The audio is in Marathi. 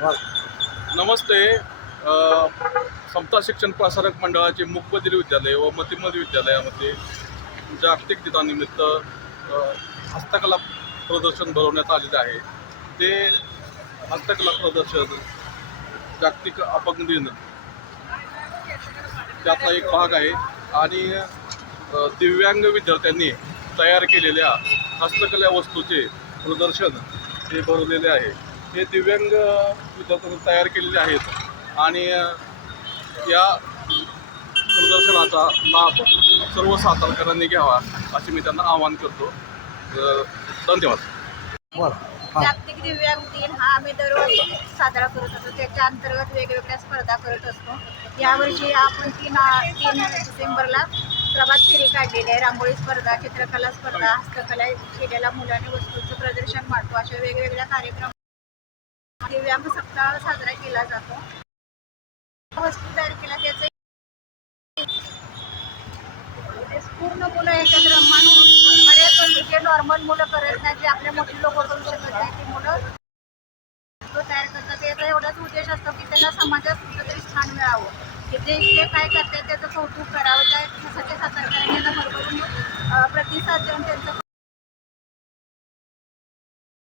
नमस्ते. समता शिक्षण प्रसारक मंडळाचे मुकबधिर विद्यालय व मतिमंद विद्यालयामध्ये जागतिक दिनानिमित्त हस्तकला प्रदर्शन भरवण्यात आलेले आहे. ते हस्तकला प्रदर्शन जागतिक अपंग दिन त्यातला एक भाग आहे आणि दिव्यांग विद्यार्थ्यांनी तयार केलेल्या हस्तकला वस्तूचे प्रदर्शन हे भरवलेले आहे. हे दिव्यांग विद्यार्थ्यांनी तयार केलेले आहेत आणि या प्रदर्शनाचा लाभ सर्व सातारकरांनी घ्यावा असे मी त्यांना आवाहन करतो. धन्यवाद. जागतिक दिव्यांग दिन हा आम्ही दरवर्षी साजरा करत असतो. त्याच्या अंतर्गत वेगवेगळ्या स्पर्धा करत असतो. यावर्षी आपण तीन डिसेंबरला प्रभात फेरी काढलेली आहे. रांगोळी स्पर्धा, चित्रकला स्पर्धा, हस्तकला केलेल्या मुलांनी वस्तूंचं प्रदर्शन मांडतो. अशा वेगवेगळ्या कार्यक्रम दिव्यांग सप्ताह साजरा केला जातो. वस्तू तयार केल्या त्याचं पूर्ण मुलं याच्यात रममान होऊन बरेच जे नॉर्मल मुलं करत नाही, जे आपले मोठी लोक करू शकत नाही, ती मुलं तयार करतात. याचा एवढाच उद्देश असतो की त्यांना समाजात कुठंतरी स्थान मिळावं, की ते काय करतात त्याचं कौतुक करावं.